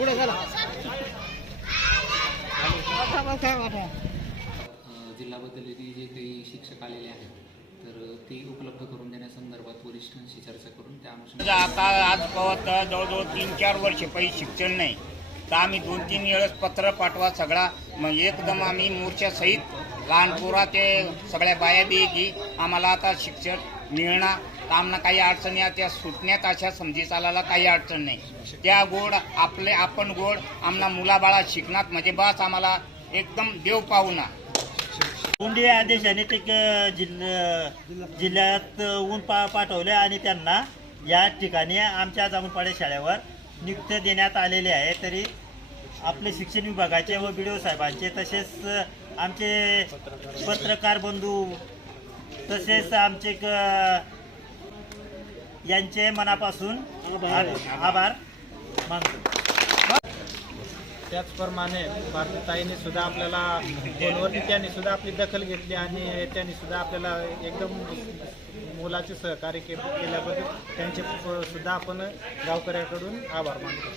पुढे चला. जिल्हा बदललेली जे काही शिक्षक आलेले आहेत तर ते उपलब्ध करून देण्यासंदर्भात वरिष्ठांशी चर्चा करून त्या अनुषंगाने आता आज पवत जवळजवळ तीन चार वर्ष काही शिक्षण नाही. तर आम्ही दोन तीन वेळेस पत्र पाठवा सगळा. मग एकदम आम्ही मोर्चासहित लहान पोराचे सगळ्या बाया बी की आम्हाला आता शिक्षण मिळणार. तर आम्हाला काही अडचणी त्या सुटण्यात अशा समजी चालायला काही अडचण नाही. त्या गोड आपले आपण गोड आम्हाला मुलाबाळा शिकणार. म्हणजे बस आम्हाला एकदम देव पाहुणा. कोंडी आदेशाने ते जिल्ह जिल्ह्यात ऊन पा पाठवले आणि त्यांना या ठिकाणी आमच्या जामूनपाडे शाळेवर नियुक्त देण्यात आलेले आहे. तरी आपले शिक्षण विभागाचे व बी साहेबांचे तसेच आमचे पत्रकार बंधू तसेच आमचे क- यांचे मनापासून आभार. मानतो. त्याचप्रमाणे भारतीताईने सुद्धा आपल्याला फोनवरती त्यांनी सुद्धा आपली दखल घेतली आणि त्यांनी सुद्धा आपल्याला एकदम मोलाचे सहकार्य के केल्याबद्दल त्यांचे सुद्धा आपण गावकऱ्याकडून आभार मानतो.